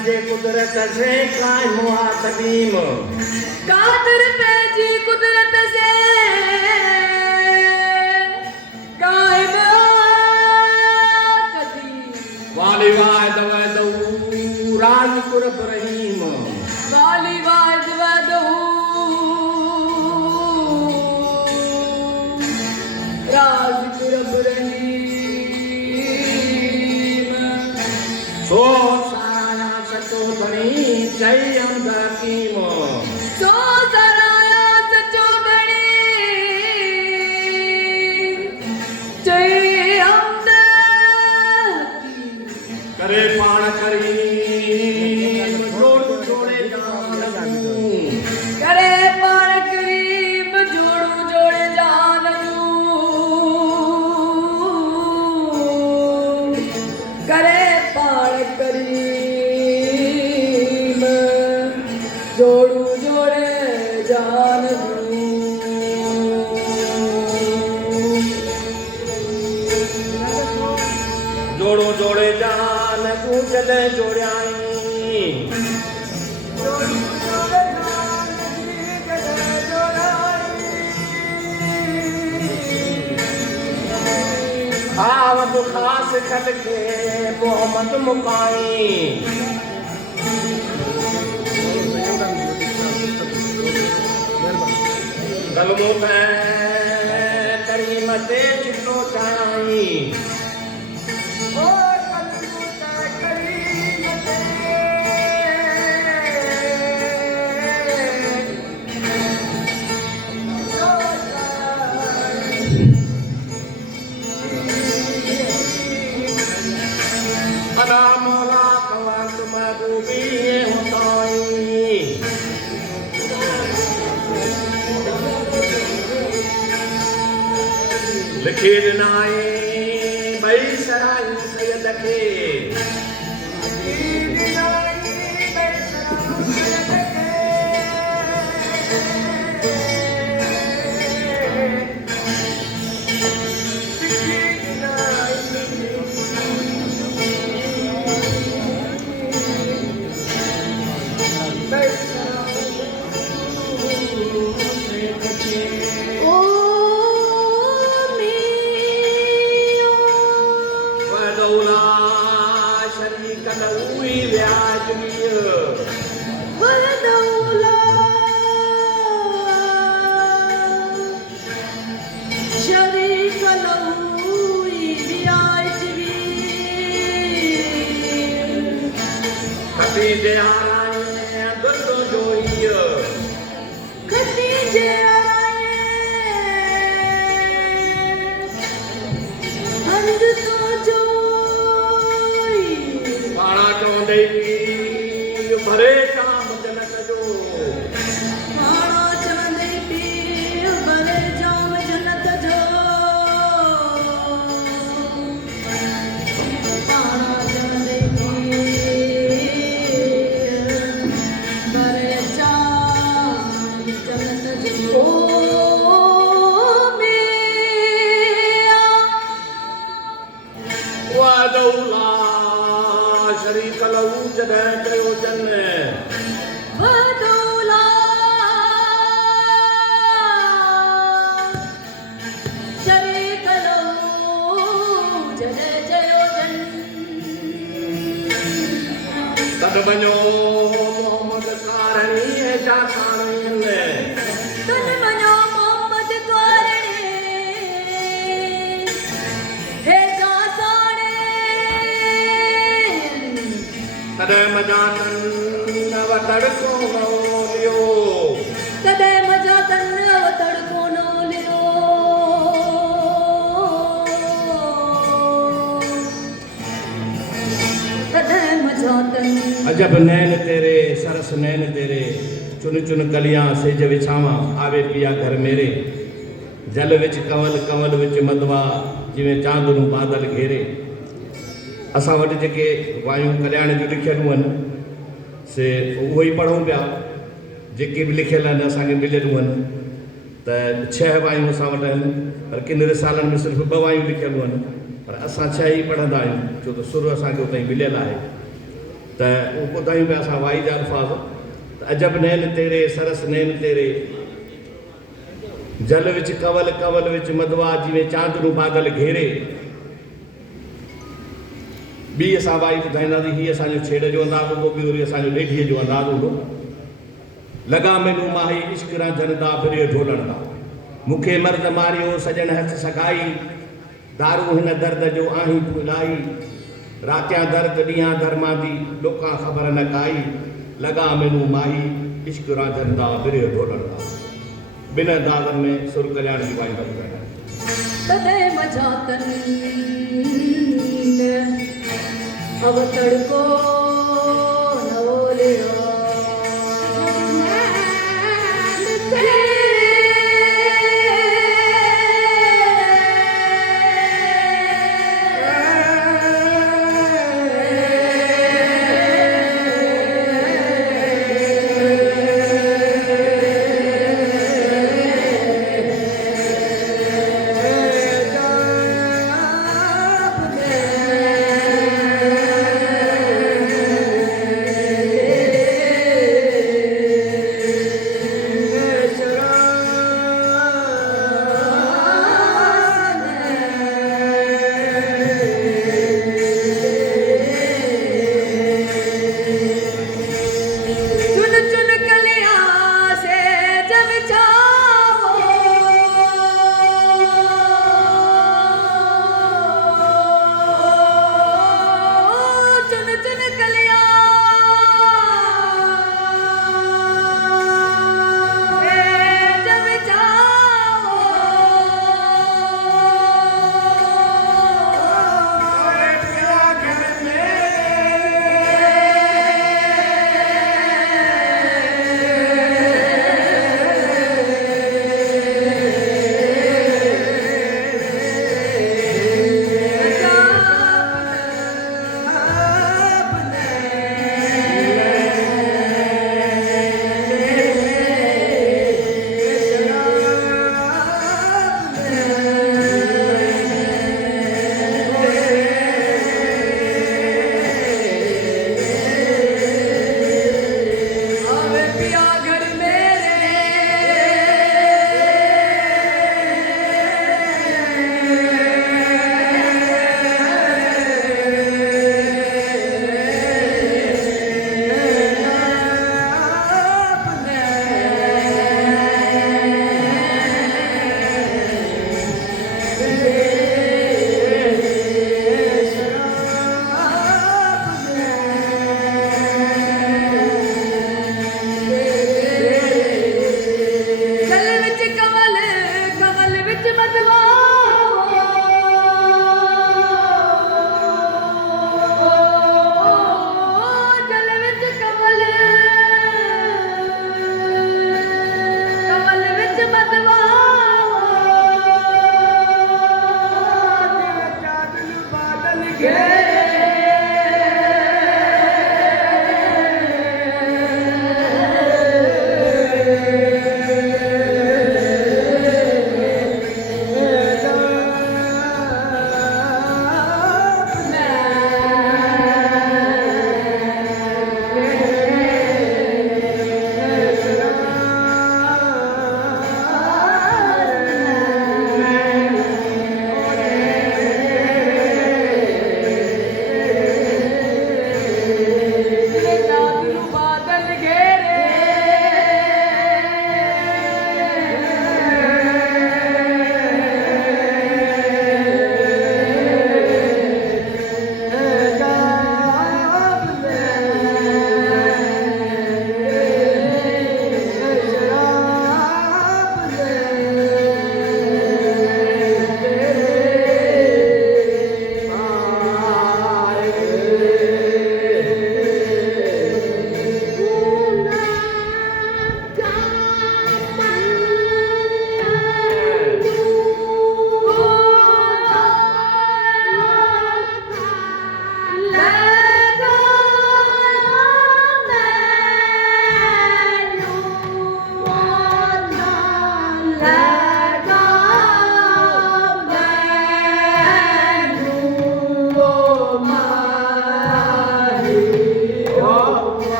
पंहिंजे कुदरत से कायम आ तक़दीम कादर पंहिंजी कुदरत से कायम क़दीम वाली वाद वदऊ राज़ रब रहीम वाली वाद वदऊ राज़ रब रहीम सो सारा सचो धणी चई हमद हकीम सो सराया सचो धणी चई हमद हकीम करे पाण करीम जोड़ जोड़े जान करे पाण करीम जोड़ू जोड़े जान करे पाण करीम जोड़ू जोड़े जान जोड़ो जोड़े जान तू जॾहिं जोड़ियाई आवत ख़ासि खल खे मोहम्मद मुकाई कलमो करीम ते चिटो चाई अदा मौला कवात महबूबी हुताई लिखी ॾिनाई भई सराई सैयद खे वदौला शरीक लहू व्याजमीय वदौला शरीक लहू व्याजमी खटी जे आराए दुतो जोई खटी जे आराए हंध तो जोई पाणा चवंदे भरे काम जनत जो पाणा चवंदे पीर भरे जाम जन्नत जो पाणा चवंदे पीर भरे जाम जन्नत जो ओ मियां वदौला शरीक लहू जॾहिं कयो जन वदौला शरीक लहू जॾहिं चयो जन तद वञो मोहम्मद कारणी जा ठाणे तन मञो मोहम्मद कारणे हे जा साणे तॾहिं मजा नव तड़को लियो तॾहिं मजा तन तड़को न लियो तॾहिं मजा तन अजब नैन तेरे सरस नैन तेरे चुन चुन कलियां सेज विछावां आवे पिया घर मेरे जल विच कंवल कंवल विच मदवा जिवें चांदनू बादल घेरे असां वटि जेके वायूं कल्याण जूं लिखियलूं आहिनि से उहो ई पढ़ूं पिया जेके बि लिखियल आहिनि असांखे मिलियलूं आहिनि त 6 वायूं असां वटि आहिनि पर किन रिसालनि में सिर्फ़ु 2 वायूं लिखियलूं आहिनि पर असां 6 ई पढ़ंदा आहियूं छो त सुर असांखे उतां ई मिलियल आहे त उहो ॿुधायूं पिया असां वाई जा अल्फाज़ त अजब नैन तेरे सरस नैन तेरे जल विच कंवल कंवल विच मदवा जिवें चांद नूं बादल घेरे। ॿी असां वाई ॿुधाईंदासीं, हीअ असांजो छेड़ जो अंदाज़ हूंदो, ॿियो वरी असांजो ॾेढीअ जो अंदाज़ हूंदो। लॻा मैनू माही इश्क रां जनदा फिरे ढोलणदा, मूंखे मर्द मारियो सजन हथ सगाई, दारू हिन दर्द जो आहीं तूं इलाही, रातियां दर्द ॾींहां दरमांदी लोकां ख़बर न काई, लॻा मैनू माही इश्क रां जनदा फिरे ढोलणदा। ॿिन अंदाज़नि में सुर कल्याण जी वाई ॿुधाईंदा। तॾहिं मजा तनीन अब तड़को न ओलियो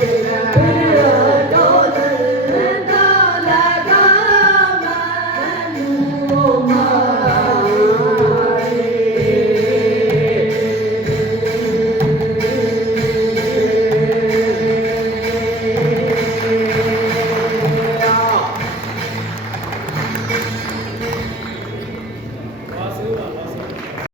ਫਿਰੈ